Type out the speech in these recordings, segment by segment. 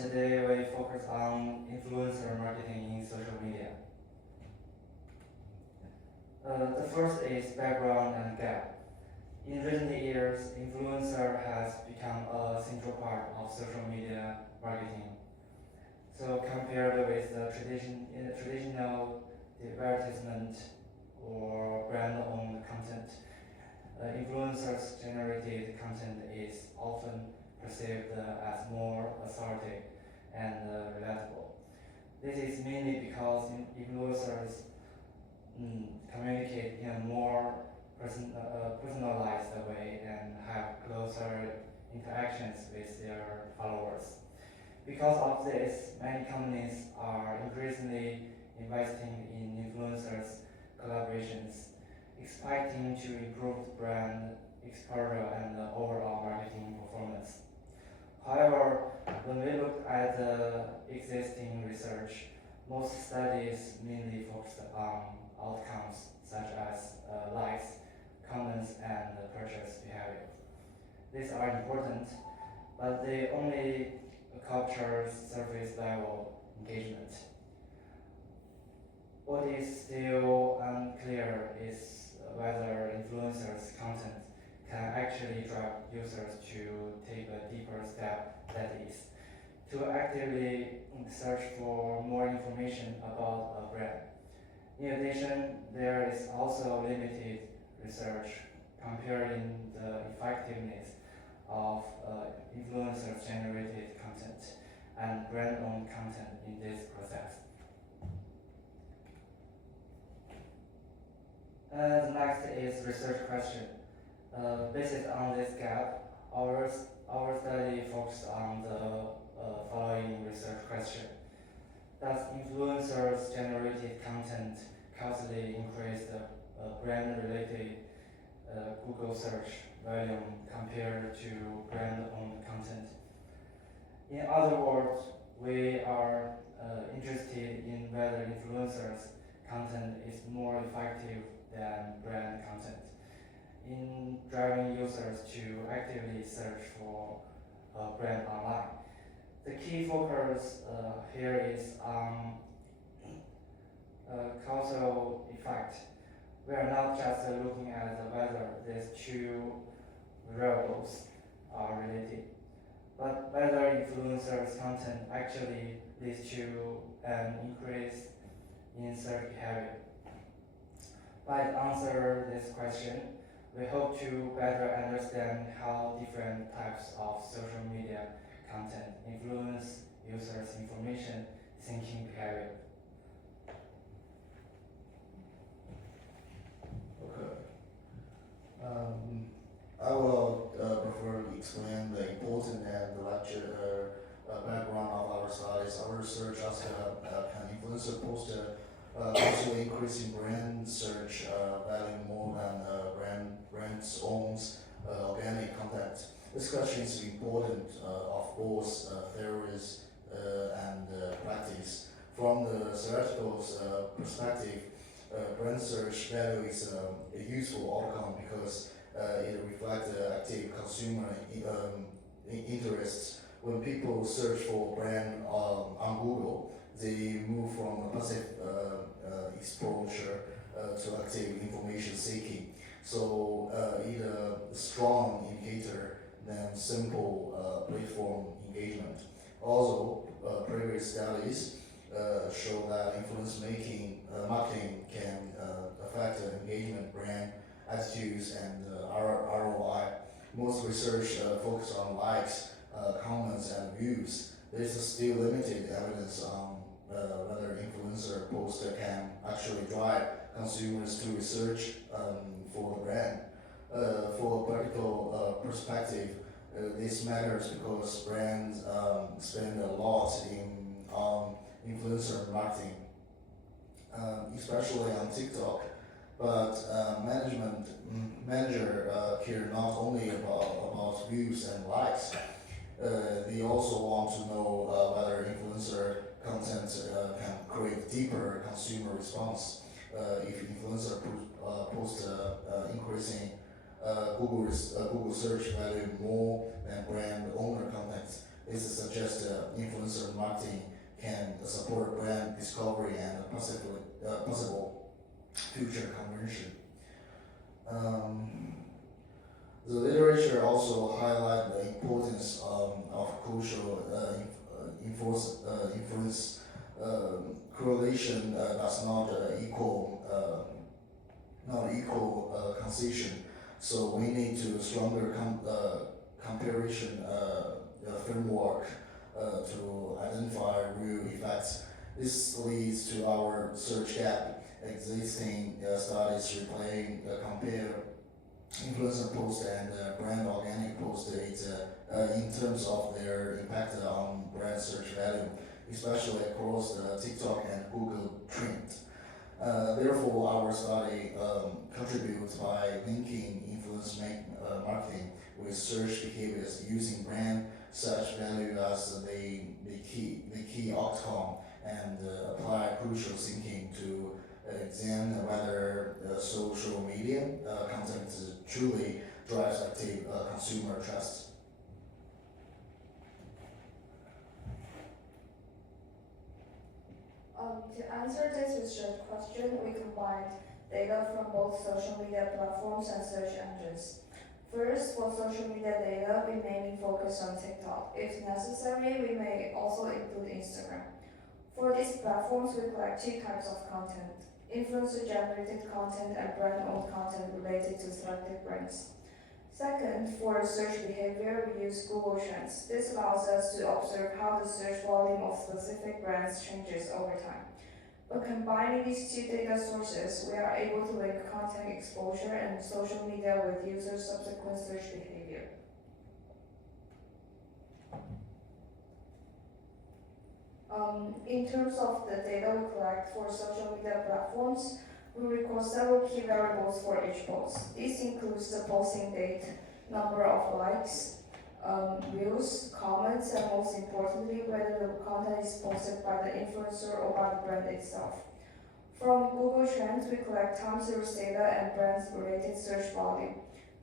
today we focus on influencer marketing in social media. The first is background and gap. In recent years, influencer has become a central part of social media marketing. So compared with the traditional advertisement or brand-owned content, influencers-generated content is often perceived as more authoritative and relatable. This is mainly because influencers communicate in a more personalized way and have closer interactions with their followers. Because of this, many companies are increasingly investing in influencers collaborations, expecting to improve brand exposure and overall marketing performance. However, when we look at the existing research, most studies mainly focus on outcomes such as likes, comments, and purchase behavior. These are important, but they only capture surface level engagement. What is still unclear is whether influencers' content can actually drive users to take a deeper step, that is, to actively search for more information about a brand. In addition, there is also limited research comparing the effectiveness of influencer-generated content and brand-owned content in this process. The next is research question. Based on this gap, our study focused on the following research question. Does influencers generated content causally increase the brand-related Google search volume compared to brand-owned content? In other words, we are interested in whether influencers' content is more effective than brand content in driving users to actively search for a brand online. The key focus here is on causal effect. We are not just looking at whether these two variables are related, but whether influencers' content actually leads to an increase in search behavior. By answering this question, we hope to better understand how different types of social media content influence users' information thinking behavior. Okay. I will prefer to explain the important and the lecture background of our studies. Our research asked can influencer post possibly increasing brand search valuing more than brand's own organic content. This question is important of both theories and practice. From the theoretical perspective, brand search value is a useful outcome because it reflects active consumer interests. When people search for brand on Google, they move from passive exposure to active information seeking. So it's a strong indicator than simple platform engagement. Also, previous studies show that influence marketing can affect engagement, brand attitudes, and ROI. Most research focus on likes, comments, and views. There is still limited evidence on whether influencer posts can actually drive consumers to research for the brand. For a practical perspective, this matters because brands spend a lot on influencer marketing, especially on TikTok. But manager care not only about views and likes. They also want to know whether influencer content can create deeper consumer response. If influencer post increasing Google search value more than brand owner content, this suggest influencer marketing can support brand discovery and possible future conversion. Um, the literature also highlight the importance of crucial influence correlation does not equal causation. So we need to stronger comparison framework to identify real effects. This leads to our search gap. Existing studies compare influencer post and brand organic post in terms of their impact on brand search value, especially across the TikTok and Google trend. Therefore, our study contributes by linking marketing with search behaviors using brand search value as the key outcome and apply crucial thinking to examine whether social media content truly drives active consumer trust. To answer this research question, we combined data from both social media platforms and search engines. First, for social media data, we mainly focus on TikTok. If necessary, we may also include Instagram. For these platforms, we collect two types of content: influencer-generated content and brand-owned content related to selected brands. Second, for search behavior, we use Google Trends. This allows us to observe how the search volume of specific brands changes over time. By combining these two data sources, we are able to link content exposure and social media with users' subsequent search behavior. In terms of the data we collect for social media platforms, we record several key variables for each post. This includes the posting date, number of likes, views, comments, and most importantly, whether the content is posted by the influencer or by the brand itself. From Google Trends, we collect time series data and brands-related search volume.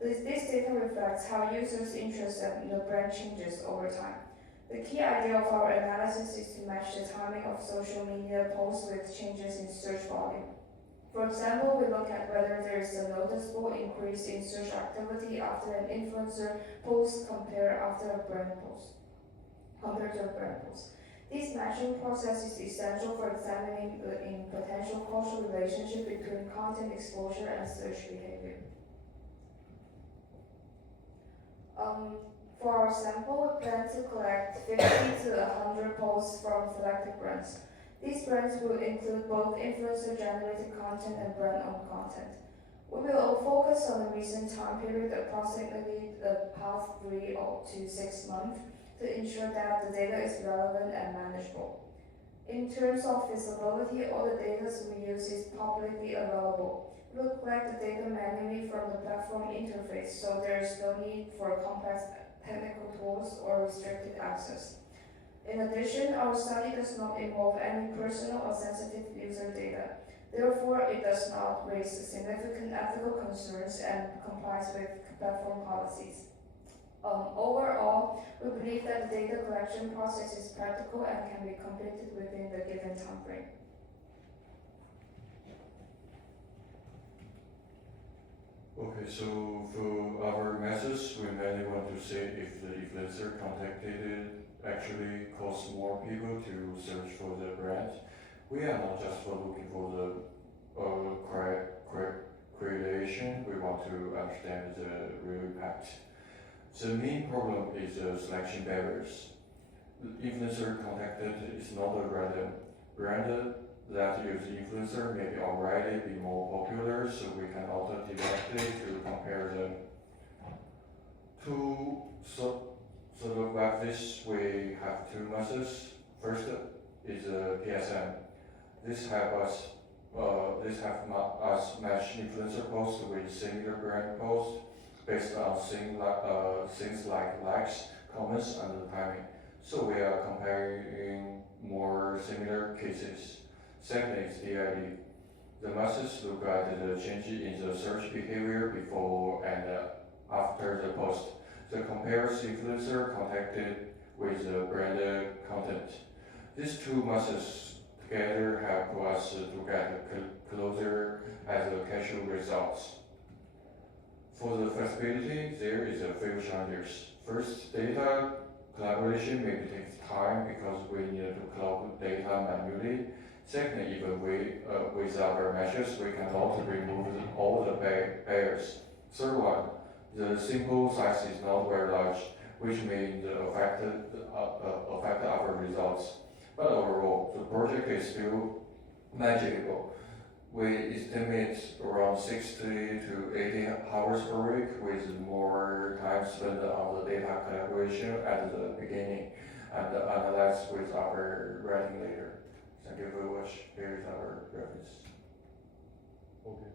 This data reflects how users' interest in the brand changes over time. The key idea of our analysis is to match the timing of social media posts with changes in search volume. For example, we look at whether there is a noticeable increase in search activity after an influencer post compared to a brand post. This matching process is essential for examining the potential causal relationship between content exposure and search behavior. For our sample, we plan to collect 50 to 100 posts from selected brands. These brands will include both influencer-generated content and brand-owned content. We will focus on the recent time period, approximately the past 3 to 6 months, to ensure that the data is relevant and manageable. In terms of visibility, all the data we use is publicly available. We will collect the data manually from the platform interface, so there is no need for complex technical tools or restricted access. In addition, our study does not involve any personal or sensitive user data. Therefore, it does not raise significant ethical concerns and complies with platform policies. Overall, we believe that the data collection process is practical and can be completed within the given time frame. Okay, so for our message, we mainly want to say if the influencer contacted actually cause more people to search for the brand. We are not just for looking for the creation, we want to understand the real impact. The main problem is the selection barriers. The influencer contacted is not a random brand that use influencer may already be more popular, so we can also directly to compare them. To sort of like this, we have two methods. First is PSM. This have us match influencer posts with similar brand posts based on things like likes, comments, and timing. So we are comparing more similar cases. Second is DID. The methods look at the change in the search behavior before and after the post. The compares influencer contacted with the brand content. These two methods together help us to get closer at the casual results. For the flexibility, there is a few challenges. First, data collaboration maybe takes time because we need to collect data manually. Second, even with our measures, we cannot remove all the barriers. Third one, the sample size is not very large, which may affect our results. But overall, the project is still manageable. We estimate around 60 to 80 hours per week, with more time spent on the data collaboration at the beginning and analyze with our writing later. Thank you very much. Here is our reference. Okay.